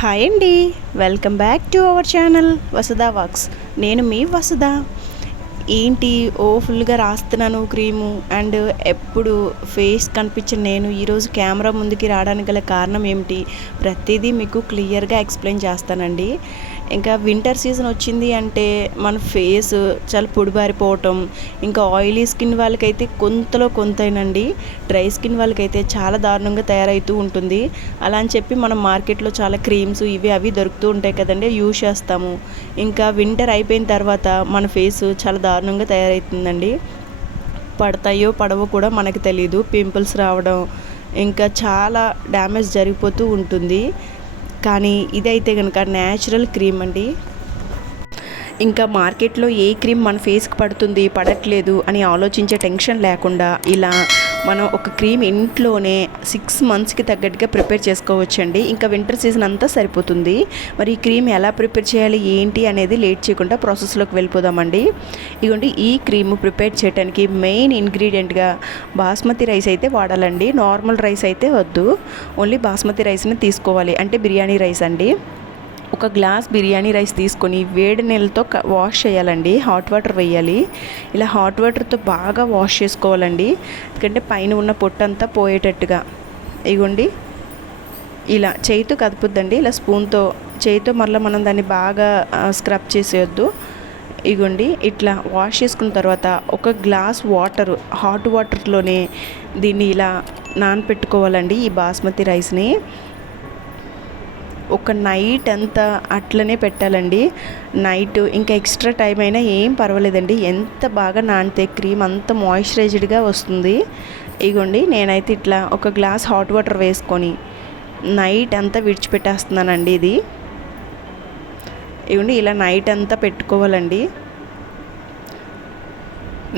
Hi అండి, welcome back to our channel Vasudha వాక్స్. నేను మీ వసుదా. ఏంటి ఫుల్గా రాస్తున్నాను క్రీము అండ్ ఎప్పుడు ఫేస్ కనిపించిన నేను ఈరోజు కెమెరా ముందుకి రావడానికి గల కారణం ఏమిటి ప్రతిదీ మీకు క్లియర్గా ఎక్స్ప్లెయిన్ చేస్తానండి. ఇంకా వింటర్ సీజన్ వచ్చింది అంటే మన ఫేస్ చాలా పొడిబారిపోవటం, ఇంకా ఆయిలీ స్కిన్ వాళ్ళకైతే కొంతలో కొంతైనండి, డ్రై స్కిన్ వాళ్ళకైతే చాలా దారుణంగా తయారవుతూ ఉంటుంది. అలా అని చెప్పి మనం మార్కెట్లో చాలా క్రీమ్స్ ఇవి అవి దొరుకుతూ ఉంటాయి కదండి, యూజ్ చేస్తాము. ఇంకా వింటర్ అయిపోయిన తర్వాత మన ఫేస్ చాలా దారుణంగా తయారవుతుందండి. పడతాయో పడవో కూడా మనకు తెలియదు, పింపుల్స్ రావడం, ఇంకా చాలా డ్యామేజ్ జరిగిపోతూ ఉంటుంది. కానీ ఇదైతే కనుక న్యాచురల్ క్రీమ్ అండి. ఇంకా మార్కెట్లో ఏ క్రీమ్ మన ఫేస్కి పడుతుంది పడట్లేదు అని ఆలోచించే టెన్షన్ లేకుండా ఇలా మనం ఒక క్రీమ్ ఇంట్లోనే 6 మంత్స్కి తగ్గట్టుగా ప్రిపేర్ చేసుకోవచ్చండి. ఇంకా వింటర్ సీజన్ అంతా సరిపోతుంది. మరి ఈ క్రీమ్ ఎలా ప్రిపేర్ చేయాలి ఏంటి అనేది లేట్ చేయకుండా ప్రాసెస్లోకి వెళ్ళిపోదామండి. ఇదిగోండి, ఈ క్రీమ్ ప్రిపేర్ చేయడానికి మెయిన్ ఇంగ్రీడియంట్గా బాస్మతి రైస్ అయితే వాడాలండి. నార్మల్ రైస్ అయితే వద్దు, ఓన్లీ బాస్మతి రైస్ని తీసుకోవాలి. అంటే బిర్యానీ రైస్ అండి. ఒక గ్లాస్ బిర్యానీ రైస్ తీసుకొని వేడి నీళ్ళతో వాష్ చేయాలండి. హాట్ వాటర్ వేయాలి. ఇలా హాట్ వాటర్తో బాగా వాష్ చేసుకోవాలండి, ఎందుకంటే పైన ఉన్న పొట్టంతా పోయేటట్టుగా. ఇగోండి, ఇలా చేయితో కదుపుద్దండి. ఇలా స్పూన్తో చేయితో మళ్ళీ మనం దాన్ని బాగా స్క్రబ్ చేసేయొద్దు. ఇగోండి, ఇట్లా వాష్ చేసుకున్న తర్వాత ఒక గ్లాస్ వాటర్, హాట్ వాటర్లోనే దీన్ని ఇలా నానపెట్టుకోవాలండి. ఈ బాస్మతి రైస్ని ఒక నైట్ అంతా అట్లనే పెట్టాలండి. నైట్ ఇంకా ఎక్స్ట్రా టైం అయినా ఏం పర్వాలేదండి. ఎంత బాగా నానితే క్రీమ్ అంత మాయిశ్చరైజ్డ్గా వస్తుంది. ఇగోండి, నేనైతే ఇట్లా ఒక గ్లాస్ హాట్ వాటర్ వేసుకొని నైట్ అంతా విడిచిపెట్టేస్తున్నానండి. ఇగోండి, ఇలా నైట్ అంతా పెట్టుకోవాలండి.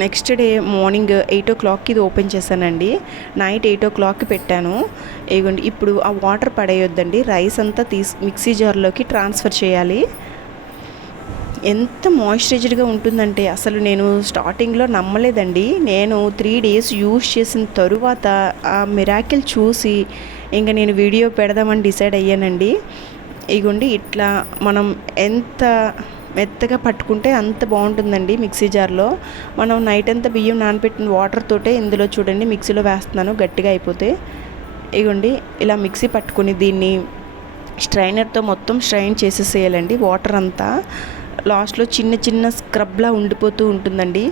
నెక్స్ట్ డే మార్నింగ్ 8 o'clockకి ఇది ఓపెన్ చేశానండి. నైట్ 8 o'clockకి పెట్టాను. ఇగోండి, ఇప్పుడు ఆ వాటర్ పడేయొద్దండి, రైస్ అంతా మిక్సీ జార్లోకి ట్రాన్స్ఫర్ చేయాలి. ఎంత మాయిశ్చరైజ్డ్గా ఉంటుందంటే అసలు నేను స్టార్టింగ్లో నమ్మలేదండి. నేను 3 days యూజ్ చేసిన తరువాత ఆ మిరాకిల్ చూసి ఇంకా నేను వీడియో పెడదామని డిసైడ్ అయ్యానండి. ఇగోండి, ఇట్లా మనం ఎంత మెత్తగా పట్టుకుంటే అంత బాగుంటుందండి. మిక్సీ జార్లో మనం నైట్ అంతా బియ్యం నానబెట్టిన వాటర్ తోటే ఇందులో చూడండి మిక్సీలో వేస్తున్నాను గట్టిగా అయిపోతే. ఇగోండి, ఇలా మిక్సీ పట్టుకుని దీన్ని స్ట్రైనర్తో మొత్తం స్ట్రైన్ చేసేసేయాలండి. వాటర్ అంతా లాస్ట్లో చిన్న చిన్న స్క్రబ్లా ఉండిపోతూ ఉంటుందండి.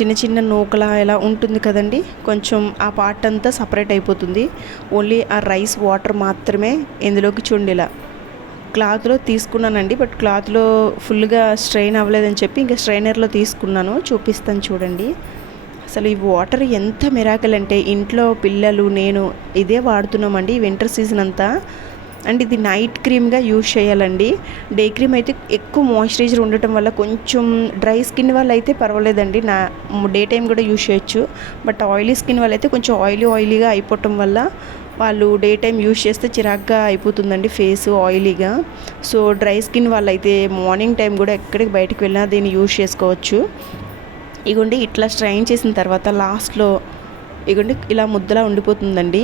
చిన్న చిన్న నూకలా ఇలా ఉంటుంది కదండి, కొంచెం ఆ పార్ట్ అంతా సపరేట్ అయిపోతుంది. ఓన్లీ ఆ రైస్ వాటర్ మాత్రమే ఇందులోకి చూడండి ఇలా క్లాత్లో తీసుకున్నానండి. బట్ క్లాత్లో ఫుల్గా స్ట్రెయిన్ అవ్వలేదని చెప్పి ఇంకా స్ట్రైనర్లో తీసుకున్నాను. చూపిస్తాను చూడండి. అసలు ఈ వాటర్ ఎంత మిరాకిల్ అంటే ఇంట్లో పిల్లలు నేను ఇదే వాడుతున్నామండి వింటర్ సీజన్ అంతా. అండ్ ఇది నైట్ క్రీమ్గా యూజ్ చేయాలండి. డే క్రీమ్ అయితే ఎక్కువ మాయిశ్చరైజర్ ఉండటం వల్ల కొంచెం డ్రై స్కిన్ వాళ్ళు అయితే పర్వాలేదండి, డే టైం కూడా యూజ్ చేయొచ్చు. బట్ ఆయిలీ స్కిన్ వాళ్ళైతే కొంచెం ఆయిలీగా అయిపోవటం వల్ల వాళ్ళు డే టైం యూజ్ చేస్తే చిరాగ్గా అయిపోతుందండి ఫేస్ ఆయిలీగా. సో డ్రై స్కిన్ వాళ్ళైతే మార్నింగ్ టైం కూడా ఎక్కడికి బయటకు వెళ్ళినా దీన్ని యూజ్ చేసుకోవచ్చు. ఇగోండి, ఇట్లా స్ట్రైన్ చేసిన తర్వాత లాస్ట్లో ఇగోండి ఇలా ముద్దలా ఉండిపోతుందండి.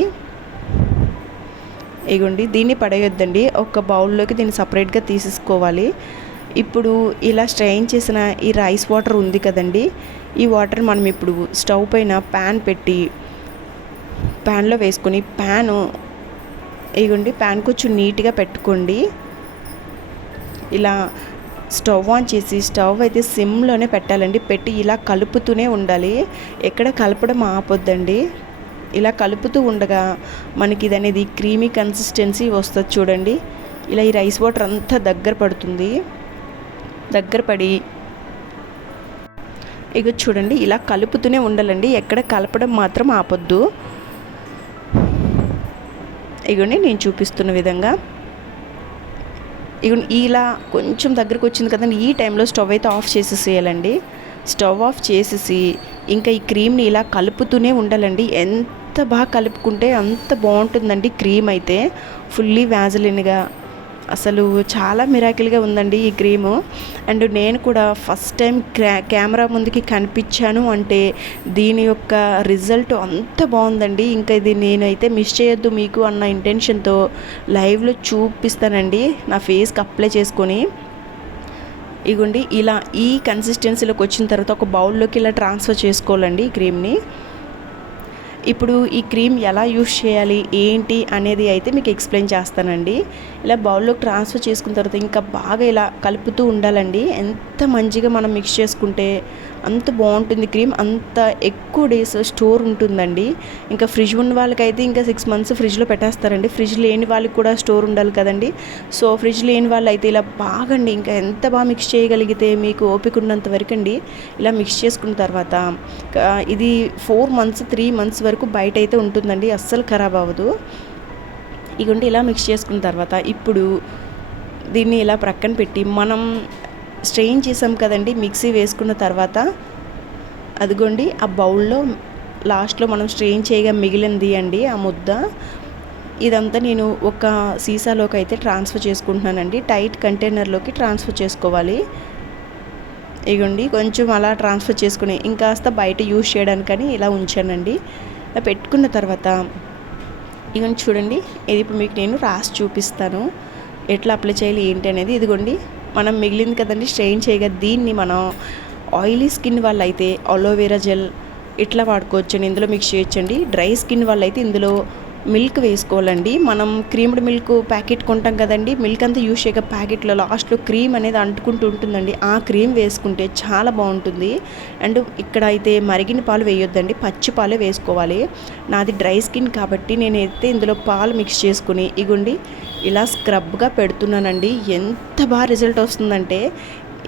ఇగోండి, దీన్ని పడేయొద్దండి, ఒక బౌల్లోకి దీన్ని సపరేట్గా తీసేసుకోవాలి. ఇప్పుడు ఇలా స్ట్రెయిన్ చేసిన ఈ రైస్ వాటర్ ఉంది కదండి, ఈ వాటర్ మనం ఇప్పుడు స్టవ్ పైన ప్యాన్ పెట్టి ప్యాన్లో వేసుకొని ఇగోండి ప్యాన్ కొంచెం నీట్గా పెట్టుకోండి. ఇలా స్టవ్ ఆన్ చేసి స్టవ్ అయితే సిమ్లోనే పెట్టాలండి. పెట్టి ఇలా కలుపుతూనే ఉండాలి, ఎక్కడ కలపడం ఆపొద్దండి. ఇలా కలుపుతూ ఉండగా మనకి ఇది అనేది క్రీమీ కన్సిస్టెన్సీ వస్తుంది చూడండి. ఇలా ఈ రైస్ వాటర్ అంతా దగ్గర పడుతుంది. దగ్గర పడి ఇక చూడండి ఇలా కలుపుతూనే ఉండాలండి, ఎక్కడ కలపడం మాత్రం ఆపొద్దు. ఇగోండి, నేను చూపిస్తున్న విధంగా ఇగోండి ఇలా కొంచెం దగ్గరకు వచ్చింది కదండి. ఈ టైంలో స్టవ్ అయితే ఆఫ్ చేసేసేయాలండి. స్టవ్ ఆఫ్ చేసేసి ఇంకా ఈ క్రీమ్ని ఇలా కలుపుతూనే ఉండాలండి. ఎంత బాగా కలుపుకుంటే అంత బాగుంటుందండి క్రీమ్ అయితే. ఫుల్లీ వ్యాజిలిన్గా అసలు చాలా మిరాకిల్గా ఉందండి ఈ క్రీము. అండ్ నేను కూడా ఫస్ట్ టైం కెమెరా ముందుకి కనిపించాను అంటే దీని యొక్క రిజల్ట్ అంత బాగుందండి. ఇంకా ఇది నేనైతే మిస్ చేయొద్దు మీకు అన్న ఇంటెన్షన్తో లైవ్లో చూపిస్తానండి నా ఫేస్కి అప్లై చేసుకొని. ఇగోండి ఇలా ఈ కన్సిస్టెన్సీలోకి వచ్చిన తర్వాత ఒక బౌల్లోకి ఇలా ట్రాన్స్ఫర్ చేసుకోవాలండి ఈ క్రీమ్ని. ఇప్పుడు ఈ క్రీమ్ ఎలా యూస్ చేయాలి ఏంటి అనేది అయితే మీకు ఎక్స్ప్లెయిన్ చేస్తానండి. ఇలా బౌల్లోకి ట్రాన్స్ఫర్ చేసుకున్న తర్వాత ఇంకా బాగా ఇలా కలుపుతూ ఉండాలండి. ఎంత మంచిగా మనం మిక్స్ చేసుకుంటే అంత బాగుంటుంది క్రీమ్, అంత ఎక్కువ డేస్ స్టోర్ ఉంటుందండి. ఇంకా ఫ్రిడ్జ్ ఉన్న వాళ్ళకైతే ఇంకా 6 months ఫ్రిడ్జ్లో పెట్టేస్తారండి. ఫ్రిడ్జ్ లేని వాళ్ళకి కూడా స్టోర్ ఉండాలి కదండి. సో ఫ్రిడ్జ్ లేని వాళ్ళు అయితే ఇలా బాగండి ఇంకా ఎంత బాగా మిక్స్ చేయగలిగితే మీకు ఓపిక ఉన్నంత వరకు అండి ఇలా మిక్స్ చేసుకున్న తర్వాత ఇది 4 months 3 months వరకు బయట అయితే ఉంటుందండి, అస్సలు ఖరాబ్ అవ్వదు. ఇగోండి ఇలా మిక్స్ చేసుకున్న తర్వాత ఇప్పుడు దీన్ని ఇలా ప్రక్కన పెట్టి మనం స్ట్రెయిన్ చేసాం కదండి మిక్సీ వేసుకున్న తర్వాత, అదిగోండి ఆ బౌల్లో లాస్ట్లో మనం స్ట్రెయిన్ చేయగా మిగిలింది అండి ఆ ముద్ద. ఇదంతా నేను ఒక సీసాలోకి అయితే ట్రాన్స్ఫర్ చేసుకుంటున్నానండి. టైట్ కంటైనర్లోకి ట్రాన్స్ఫర్ చేసుకోవాలి. ఇగోండి కొంచెం అలా ట్రాన్స్ఫర్ చేసుకుని ఇంకాస్త బయట యూజ్ చేయడానికని ఇలా ఉంచానండి. ఇలా పెట్టుకున్న తర్వాత ఇవన్నీ చూడండి, ఇది ఇప్పుడు మీకు నేను రాసి చూపిస్తాను ఎట్లా అప్లై చేయాలి ఏంటి అనేది. ఇదిగోండి మనం మిగిలింది కదండి స్ట్రెయిన్ చేయగా దీన్ని మనం ఆయిలీ స్కిన్ వాళ్ళైతే అలోవెరా జెల్ ఇట్లా వాడుకోవచ్చండి, ఇందులో మిక్స్ చేయొచ్చండి. డ్రై స్కిన్ వాళ్ళైతే ఇందులో మిల్క్ వేసుకోవాలండి. మనం క్రీమ్డ్ మిల్క్ ప్యాకెట్ కొంటాం కదండి, మిల్క్ అంతా యూజ్ చేయక ప్యాకెట్లో లాస్ట్లో క్రీమ్ అనేది అంటుకుంటూ ఉంటుందండి, ఆ క్రీమ్ వేసుకుంటే చాలా బాగుంటుంది. అండ్ ఇక్కడ అయితే మరిగిన పాలు వేయొద్దండి, పచ్చి పాలే వేసుకోవాలి. నాది డ్రై స్కిన్ కాబట్టి నేనైతే ఇందులో పాలు మిక్స్ చేసుకుని ఇగోండి ఇలా స్క్రబ్గా పెడుతున్నానండి. ఎంత బాగా రిజల్ట్ వస్తుందంటే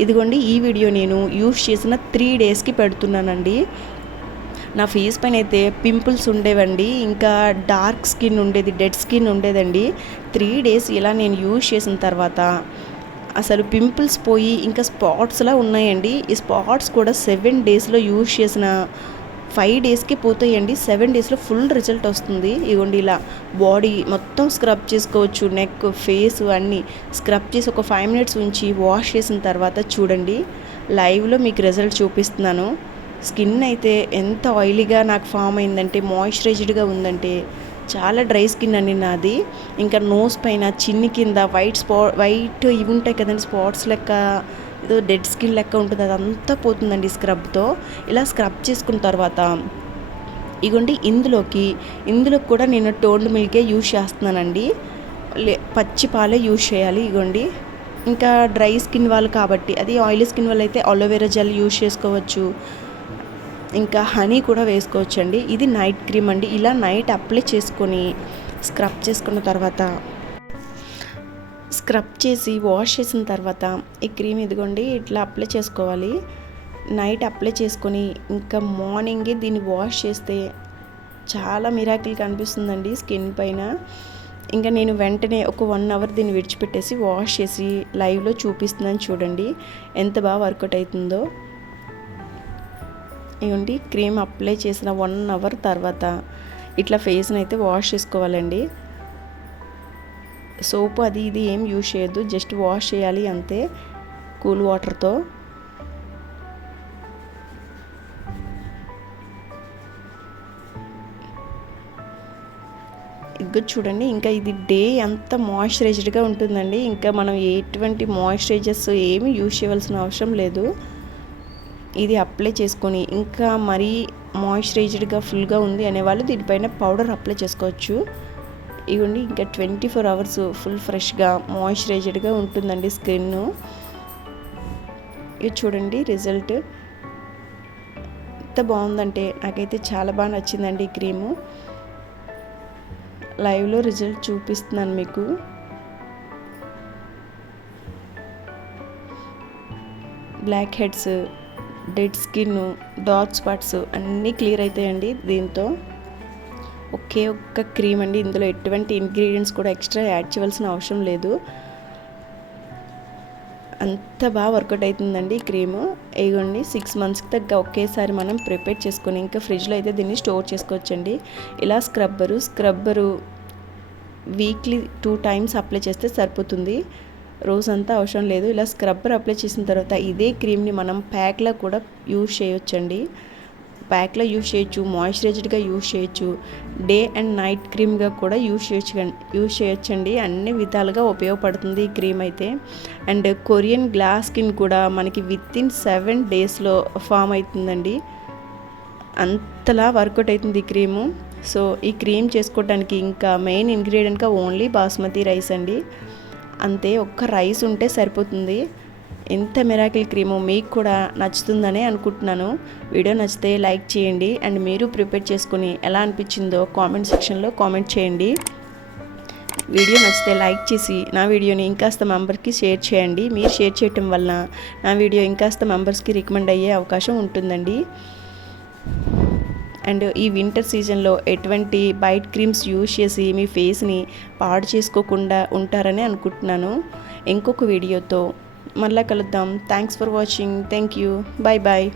ఇదిగోండి ఈ వీడియో నేను యూజ్ చేసిన 3 daysకి పెడుతున్నానండి. నా ఫేస్ పైన అయితే పింపుల్స్ ఉండేవండి, ఇంకా డార్క్ స్కిన్ ఉండేది, డెడ్ స్కిన్ ఉండేదండి. 3 days ఇలా నేను యూజ్ చేసిన తర్వాత అసలు పింపుల్స్ పోయి ఇంకా స్పాట్స్లా ఉన్నాయండి. ఈ స్పాట్స్ కూడా 7 daysలో యూజ్ చేసిన 5 daysకి పోతాయండి. 7 daysలో ఫుల్ రిజల్ట్ వస్తుంది. ఇగోండి ఇలా బాడీ మొత్తం స్క్రబ్ చేసుకోవచ్చు, నెక్ ఫేస్ అన్నీ స్క్రబ్ చేసి ఒక 5 minutes ఉంచి వాష్ చేసిన తర్వాత చూడండి లైవ్లో మీకు రిజల్ట్ చూపిస్తున్నాను. స్కిన్ అయితే ఎంత ఆయిలీగా నాకు ఫామ్ అయిందంటే, మాయిశ్చరైజ్డ్గా ఉందంటే, చాలా డ్రై స్కిన్ అండి నాది. ఇంకా నోస్ పైన చిన్ని కింద వైట్ ఇవి ఉంటాయి కదండి స్పాట్స్ లెక్క, ఏదో డెడ్ స్కిన్ లెక్క ఉంటుంది, అదంతా పోతుందండి స్క్రబ్తో. ఇలా స్క్రబ్ చేసుకున్న తర్వాత ఇగోండి ఇందులో కూడా నేను టోన్డ్ మిల్కే యూజ్ చేస్తున్నానండి, పచ్చి పాలే యూజ్ చేయాలి. ఇగోండి ఇంకా డ్రై స్కిన్ వాళ్ళు కాబట్టి, అది ఆయిలీ స్కిన్ వాళ్ళు అయితే అలోవెరా జెల్ యూజ్ చేసుకోవచ్చు, ఇంకా హనీ కూడా వేసుకోవచ్చండి. ఇది నైట్ క్రీమ్ అండి. ఇలా నైట్ అప్లై చేసుకొని స్క్రబ్ చేసుకున్న తర్వాత స్క్రబ్ చేసి వాష్ చేసిన తర్వాత ఈ క్రీమ్ ఇదిగోండి ఇట్లా అప్లై చేసుకోవాలి. నైట్ అప్లై చేసుకొని ఇంకా మార్నింగే దీన్ని వాష్ చేస్తే చాలా మిరాకిల్ కనిపిస్తుందండి స్కిన్ పైన. ఇంకా నేను వెంటనే ఒక 1 hour దీన్ని విడిచిపెట్టేసి వాష్ చేసి లైవ్లో చూపిస్తున్నాను చూడండి ఎంత బాగా వర్కౌట్ అవుతుందో. ఇవ్వండి క్రీమ్ అప్లై చేసిన 1 hour తర్వాత ఇట్లా ఫేస్ని అయితే వాష్ చేసుకోవాలండి. సోపు అది ఇది ఏం యూజ్ చేయొద్దు, జస్ట్ వాష్ చేయాలి అంతే కూల్ వాటర్తో. ఇదిగో చూడండి ఇంకా ఇది డే అంతా మాయిశ్చరైజ్డ్గా ఉంటుందండి. ఇంకా మనం ఎటువంటి మాయిశ్చరైజర్స్ ఏమి యూజ్ చేయవలసిన అవసరం లేదు. ఇది అప్లై చేసుకొని ఇంకా మరీ మాయిశ్చరైజ్డ్గా ఫుల్గా ఉంది అనేవాళ్ళు దీనిపైన పౌడర్ అప్లై చేసుకోవచ్చు. ఇవ్వండి ఇంకా 24 hours ఫుల్ ఫ్రెష్గా మాయిశ్చరైజ్డ్గా ఉంటుందండి స్కిన్. ఇది చూడండి రిజల్ట్ ఎంత బాగుందంటే, నాకైతే చాలా బాగా నచ్చిందండి ఈ క్రీము. లైవ్లో రిజల్ట్ చూపిస్తున్నాను మీకు. Black heads, dead skin, dark spots అన్నీ క్లియర్ అవుతాయండి దీంతో. ఒకే ఒక్క క్రీమ్ అండి, ఇందులో ఎటువంటి ఇంగ్రీడియంట్స్ కూడా ఎక్స్ట్రా యాడ్ చేయవలసిన అవసరం లేదు. అంత బాగా వర్కౌట్ అవుతుందండి ఈ క్రీము. ఇగోండి 6 monthsకి తగ్గ ఒకేసారి మనం ప్రిపేర్ చేసుకొని ఇంకా ఫ్రిడ్జ్లో అయితే దీన్ని స్టోర్ చేసుకోవచ్చండి. ఇలా స్క్రబ్బరు వీక్లీ 2 టైమ్స్ అప్లై చేస్తే సరిపోతుంది. రోజంతా అవసరం లేదు. ఇలా స్క్రబ్బర్ అప్లై చేసిన తర్వాత ఇదే క్రీమ్ని మనం ప్యాక్లో కూడా యూజ్ చేయొచ్చండి. ప్యాక్లో యూజ్ చేయొచ్చు, మాయిశ్చరైజ్డ్గా యూజ్ చేయొచ్చు, డే అండ్ నైట్ క్రీమ్గా కూడా యూజ్ చేయొచ్చండి. అన్ని విధాలుగా ఉపయోగపడుతుంది ఈ క్రీమ్ అయితే. అండ్ కొరియన్ గ్లాస్ స్కిన్ కూడా మనకి వితిన్ 7 డేస్లో ఫామ్ అవుతుందండి. అంతలా వర్కౌట్ అవుతుంది ఈ క్రీము. సో ఈ క్రీమ్ చేసుకోవడానికి ఇంకా మెయిన్ ఇంగ్రీడియంట్గా ఓన్లీ బాస్మతి రైస్ అండి. అంతే, ఒక్క రైస్ ఉంటే సరిపోతుంది. ఎంత మిరాకిల్ క్రీము, మీకు కూడా నచ్చుతుందనే అనుకుంటున్నాను. వీడియో నచ్చితే లైక్ చేయండి అండ్ మీరు ప్రిపేర్ చేసుకుని ఎలా అనిపించిందో కామెంట్ సెక్షన్లో కామెంట్ చేయండి. వీడియో నచ్చితే లైక్ చేసి నా వీడియోని ఇంకాస్త మెంబర్కి షేర్ చేయండి. మీరు షేర్ చేయటం వల్ల నా వీడియో ఇంకాస్త మెంబర్స్కి రికమెండ్ అయ్యే అవకాశం ఉంటుందండి. అండ్ ఈ వింటర్ సీజన్లో ఎటువంటి బైట్ క్రీమ్స్ యూజ్ చేసి మీ ఫేస్ని పాడు చేసుకోకుండా ఉంటారని అనుకుంటున్నాను. ఇంకొక వీడియోతో మళ్ళీ కలుద్దాం. Thanks for watching. Thank you. Bye bye.